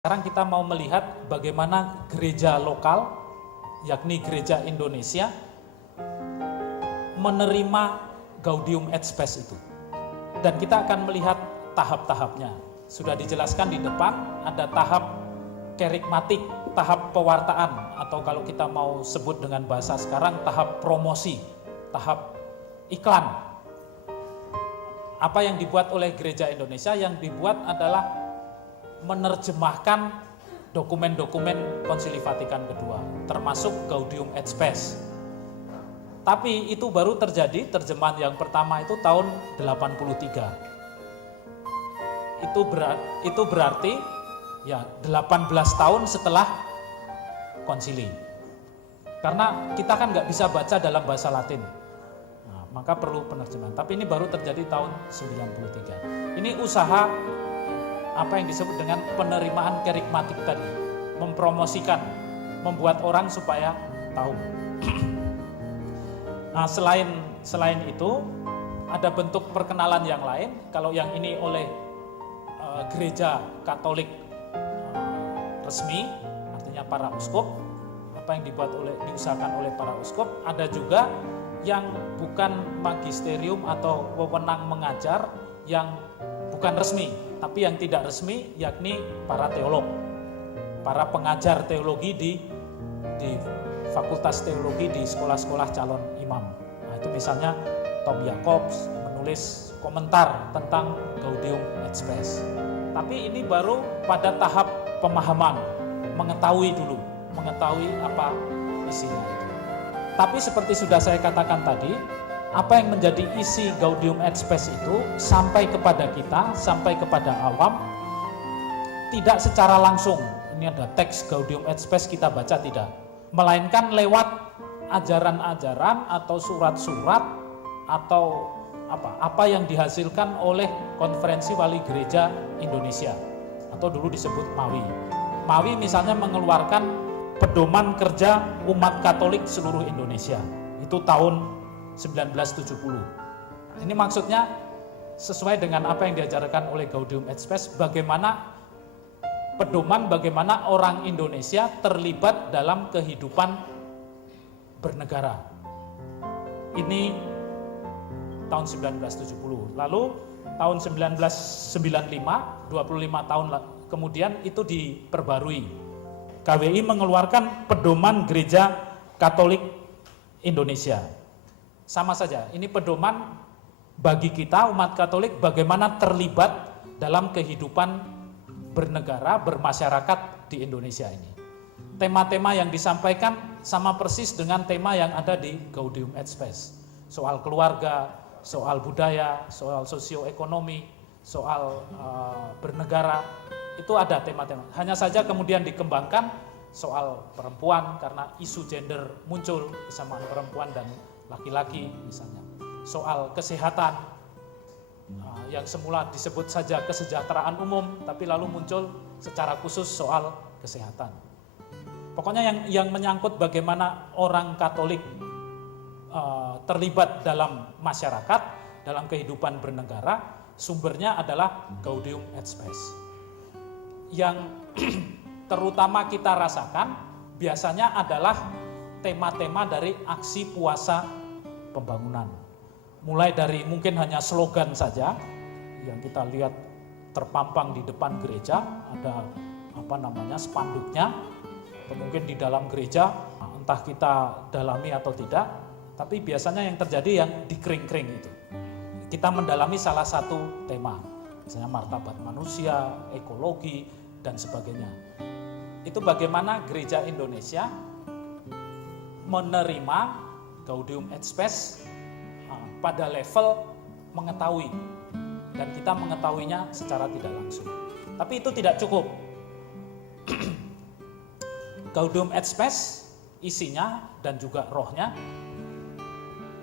Sekarang kita mau melihat bagaimana gereja lokal, yakni gereja Indonesia, menerima Gaudium et Spes itu. Dan kita akan melihat tahap-tahapnya. Sudah dijelaskan di depan, ada tahap kerikmatik, tahap pewartaan, atau kalau kita mau sebut dengan bahasa sekarang, tahap promosi, tahap iklan. Apa yang dibuat oleh gereja Indonesia? Yang dibuat adalah menerjemahkan dokumen-dokumen Konsili Vatikan II, termasuk Gaudium et Spes. Tapi itu baru terjadi, terjemahan yang pertama itu tahun 83. Itu berarti ya 18 tahun setelah konsili. Karena kita kan nggak bisa baca dalam bahasa Latin. Nah, maka perlu penerjemahan. Tapi ini baru terjadi tahun 93. Ini usaha apa yang disebut dengan penerimaan kerikmatik tadi, mempromosikan, membuat orang supaya tahu. Nah, selain itu ada bentuk perkenalan yang lain. Kalau yang ini oleh gereja Katolik resmi, artinya para uskup, apa yang diusahakan oleh para uskup. Ada juga yang bukan magisterium atau wewenang mengajar, yang bukan resmi, tapi yang tidak resmi, yakni para teolog, para pengajar teologi di fakultas teologi di sekolah-sekolah calon imam. Nah, itu misalnya Tom Jacobs menulis komentar tentang Gaudium et Spes. Tapi ini baru pada tahap pemahaman, mengetahui apa isinya itu. Tapi seperti sudah saya katakan tadi, apa yang menjadi isi Gaudium et Spes itu sampai kepada kita, sampai kepada awam, tidak secara langsung. Ini ada teks Gaudium et Spes kita baca, tidak. Melainkan lewat ajaran-ajaran atau surat-surat atau apa yang dihasilkan oleh Konferensi Wali Gereja Indonesia atau dulu disebut MAWI. MAWI misalnya mengeluarkan pedoman kerja umat Katolik seluruh Indonesia. Itu tahun 1970. Ini maksudnya sesuai dengan apa yang diajarkan oleh Gaudium et Spes, bagaimana orang Indonesia terlibat dalam kehidupan bernegara. Ini tahun 1970. Lalu tahun 1995, 25 tahun kemudian itu diperbarui. KWI mengeluarkan pedoman Gereja Katolik Indonesia. Sama saja, ini pedoman bagi kita umat Katolik bagaimana terlibat dalam kehidupan bernegara, bermasyarakat di Indonesia ini. Tema-tema yang disampaikan sama persis dengan tema yang ada di Gaudium et Spes. Soal keluarga, soal budaya, soal sosioekonomi, soal bernegara, itu ada tema-tema. Hanya saja kemudian dikembangkan soal perempuan karena isu gender muncul, kesamaan perempuan dan laki-laki misalnya. Soal kesehatan, yang semula disebut saja kesejahteraan umum, tapi lalu muncul secara khusus soal kesehatan. Pokoknya yang menyangkut bagaimana orang Katolik terlibat dalam masyarakat, dalam kehidupan bernegara, sumbernya adalah Gaudium et Spes. Yang terutama kita rasakan biasanya adalah tema-tema dari aksi puasa pembangunan. Mulai dari mungkin hanya slogan saja yang kita lihat terpampang di depan gereja, ada spanduknya, atau mungkin di dalam gereja, entah kita dalami atau tidak, tapi biasanya yang terjadi yang dikring-kring itu. Kita mendalami salah satu tema, misalnya martabat manusia, ekologi, dan sebagainya. Itu bagaimana gereja Indonesia menerima Gaudium et Spes pada level mengetahui, dan kita mengetahuinya secara tidak langsung. Tapi itu tidak cukup. Gaudium et Spes isinya dan juga rohnya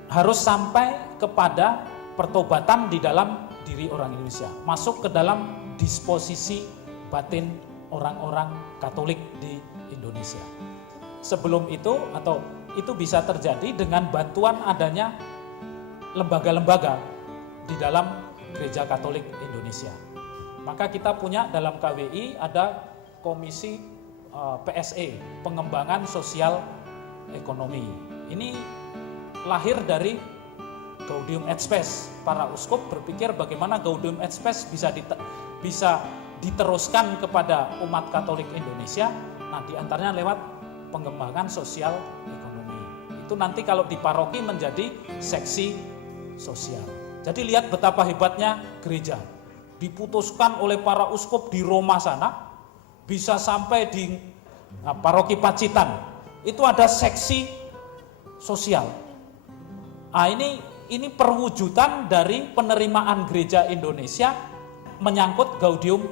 harus sampai kepada pertobatan di dalam diri orang Indonesia, masuk ke dalam disposisi batin orang-orang Katolik di Indonesia. Sebelum itu, atau itu bisa terjadi dengan bantuan adanya lembaga-lembaga di dalam Gereja Katolik Indonesia. Maka kita punya dalam KWI ada Komisi PSE, Pengembangan Sosial Ekonomi. Ini lahir dari Gaudium et Spes. Para uskup berpikir bagaimana Gaudium et Spes bisa diteruskan kepada umat Katolik Indonesia. Nah, diantaranya lewat pengembangan sosial ekonomi. Itu nanti kalau di paroki menjadi seksi sosial. Jadi lihat betapa hebatnya gereja. Diputuskan oleh para uskup di Roma sana, bisa sampai di paroki Pacitan. Itu ada seksi sosial. Nah, ini perwujudan dari penerimaan gereja Indonesia menyangkut Gaudium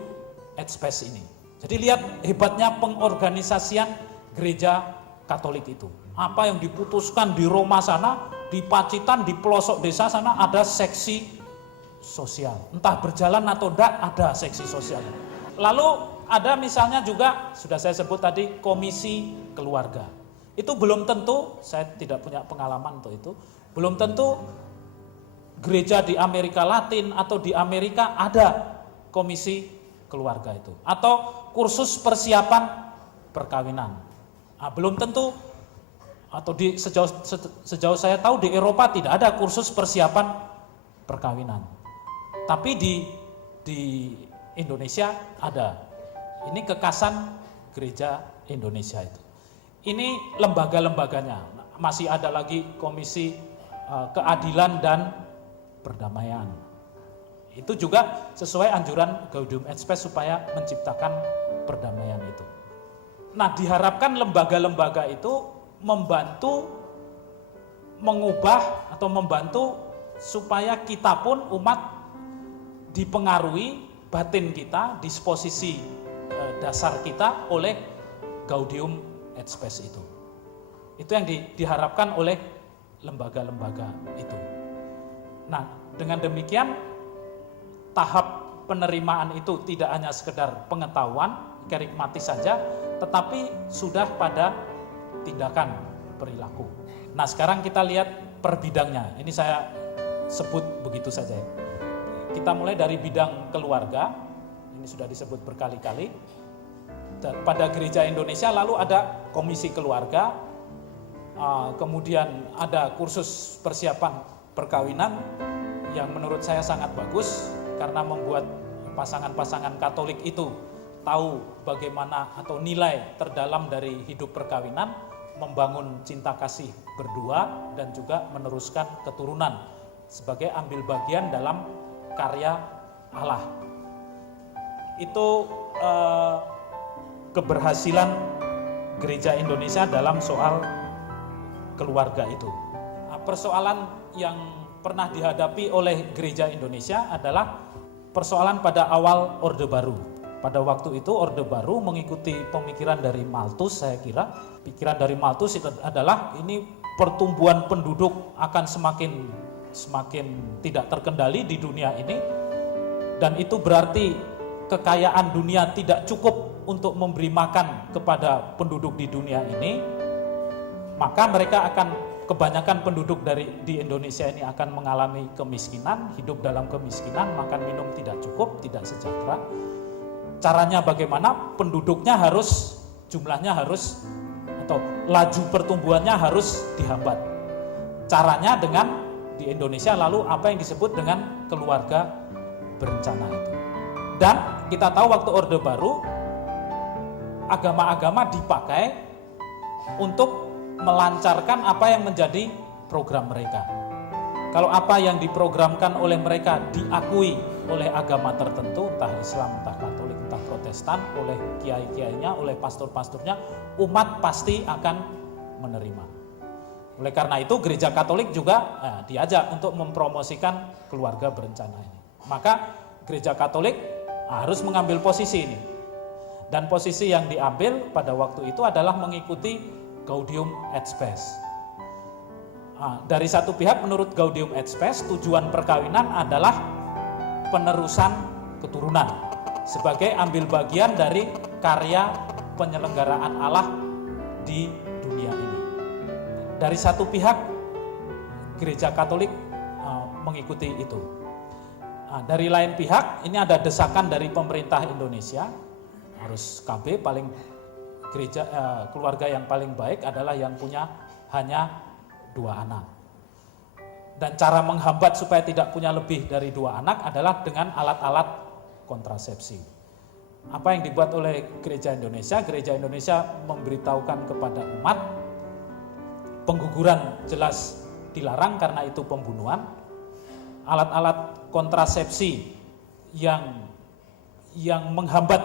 et Spes ini. Jadi lihat hebatnya pengorganisasian gereja Katolik itu. Apa yang diputuskan di Roma sana, di Pacitan, di pelosok desa sana ada seksi sosial. Entah berjalan atau tidak, ada seksi sosial. Lalu ada misalnya juga, sudah saya sebut tadi, komisi keluarga. Itu belum tentu, saya tidak punya pengalaman untuk itu, belum tentu gereja di Amerika Latin atau di Amerika ada komisi keluarga itu. Atau kursus persiapan perkawinan. Nah, belum tentu, atau sejauh saya tahu di Eropa tidak ada kursus persiapan perkawinan. Tapi di Indonesia ada. Ini kekasan gereja Indonesia itu. Ini lembaga-lembaganya. Masih ada lagi komisi keadilan dan perdamaian. Itu juga sesuai anjuran Gaudium et Spes supaya menciptakan perdamaian itu. Nah, diharapkan lembaga-lembaga itu membantu mengubah atau membantu supaya kita pun umat dipengaruhi batin kita, disposisi dasar kita oleh Gaudium et Spes itu. Itu yang diharapkan oleh lembaga-lembaga itu. Nah, dengan demikian tahap penerimaan itu tidak hanya sekedar pengetahuan, kerigmatis saja, tetapi sudah pada tindakan perilaku. Nah, sekarang kita lihat per bidangnya. Ini saya sebut begitu saja. Kita mulai dari bidang keluarga. Ini sudah disebut berkali-kali. Pada gereja Indonesia lalu ada komisi keluarga, kemudian ada kursus persiapan perkawinan yang menurut saya sangat bagus karena membuat pasangan-pasangan Katolik itu tahu bagaimana atau nilai terdalam dari hidup perkawinan, membangun cinta kasih berdua dan juga meneruskan keturunan sebagai ambil bagian dalam karya Allah. Itu keberhasilan gereja Indonesia dalam soal keluarga itu. Persoalan yang pernah dihadapi oleh gereja Indonesia adalah persoalan pada awal Orde Baru. Pada waktu itu Orde Baru mengikuti pemikiran dari Malthus, saya kira. Pikiran dari Malthus itu adalah ini pertumbuhan penduduk akan semakin tidak terkendali di dunia ini, dan itu berarti kekayaan dunia tidak cukup untuk memberi makan kepada penduduk di dunia ini, maka mereka kebanyakan penduduk di Indonesia ini akan mengalami kemiskinan, hidup dalam kemiskinan, makan minum tidak cukup, tidak sejahtera. Caranya bagaimana? Penduduknya jumlahnya harus, atau laju pertumbuhannya harus dihambat. Caranya dengan di Indonesia lalu apa yang disebut dengan keluarga berencana itu. Dan kita tahu waktu Orde Baru, agama-agama dipakai untuk melancarkan apa yang menjadi program mereka. Kalau apa yang diprogramkan oleh mereka diakui oleh agama tertentu, entah Islam, entah Katolik, entah Protestan, oleh kiai-kiainya, oleh pastor-pastornya, umat pasti akan menerima. Oleh karena itu gereja Katolik juga diajak untuk mempromosikan keluarga berencana ini. Maka gereja Katolik harus mengambil posisi ini. Dan posisi yang diambil pada waktu itu adalah mengikuti Gaudium et Spes. Dari satu pihak menurut Gaudium et Spes, tujuan perkawinan adalah penerusan keturunan sebagai ambil bagian dari karya penyelenggaraan Allah di dunia ini. Dari satu pihak gereja Katolik mengikuti itu. Dari lain pihak ini ada desakan dari pemerintah Indonesia harus KB, paling gereja keluarga yang paling baik adalah yang punya hanya 2 anak. Dan cara menghambat supaya tidak punya lebih dari 2 anak adalah dengan alat-alat kontrasepsi. Apa yang dibuat oleh Gereja Indonesia? Gereja Indonesia memberitahukan kepada umat, pengguguran jelas dilarang karena itu pembunuhan. Alat-alat kontrasepsi yang menghambat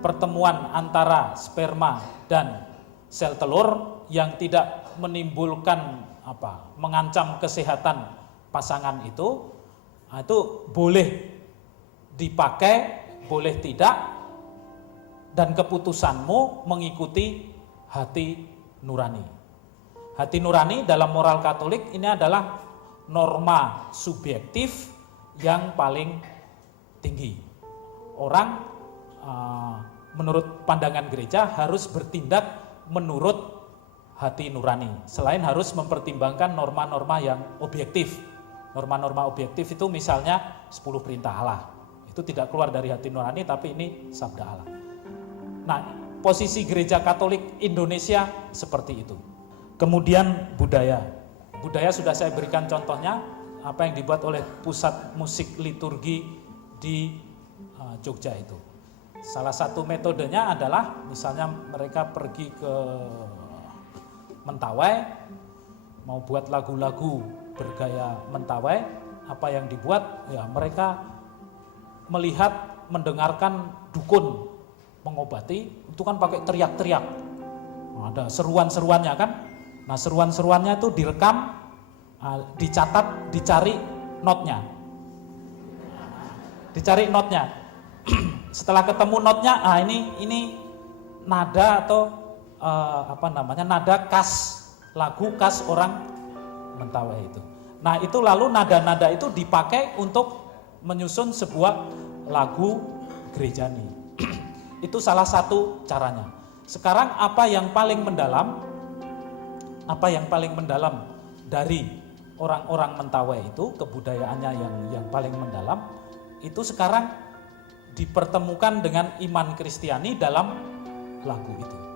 pertemuan antara sperma dan sel telur yang tidak menimbulkan mengancam kesehatan pasangan itu boleh dipakai, boleh tidak, dan keputusanmu mengikuti hati nurani. Hati nurani dalam moral Katolik ini adalah norma subjektif yang paling tinggi. Orang menurut pandangan gereja harus bertindak menurut hati nurani. Selain harus mempertimbangkan norma-norma yang objektif. Norma-norma objektif itu misalnya 10 perintah Allah. Itu tidak keluar dari hati nurani, tapi ini sabda Allah. Nah, posisi gereja Katolik Indonesia seperti itu. Kemudian budaya. Budaya sudah saya berikan contohnya, apa yang dibuat oleh pusat musik liturgi di Jogja itu. Salah satu metodenya adalah misalnya mereka pergi ke Mentawai, mau buat lagu-lagu bergaya Mentawai, apa yang dibuat? Ya mereka melihat, mendengarkan dukun mengobati, itu kan pakai teriak-teriak. Ada seruan-seruannya kan? Nah seruan-seruannya itu direkam, dicatat, dicari notnya. Setelah ketemu notnya, ini nada atau nada khas lagu khas orang Mentawai itu. Nah itu lalu nada-nada itu dipakai untuk menyusun sebuah lagu gerejani. Itu salah satu caranya. Sekarang apa yang paling mendalam dari orang-orang Mentawai itu, kebudayaannya yang paling mendalam, itu sekarang dipertemukan dengan iman Kristiani dalam lagu itu.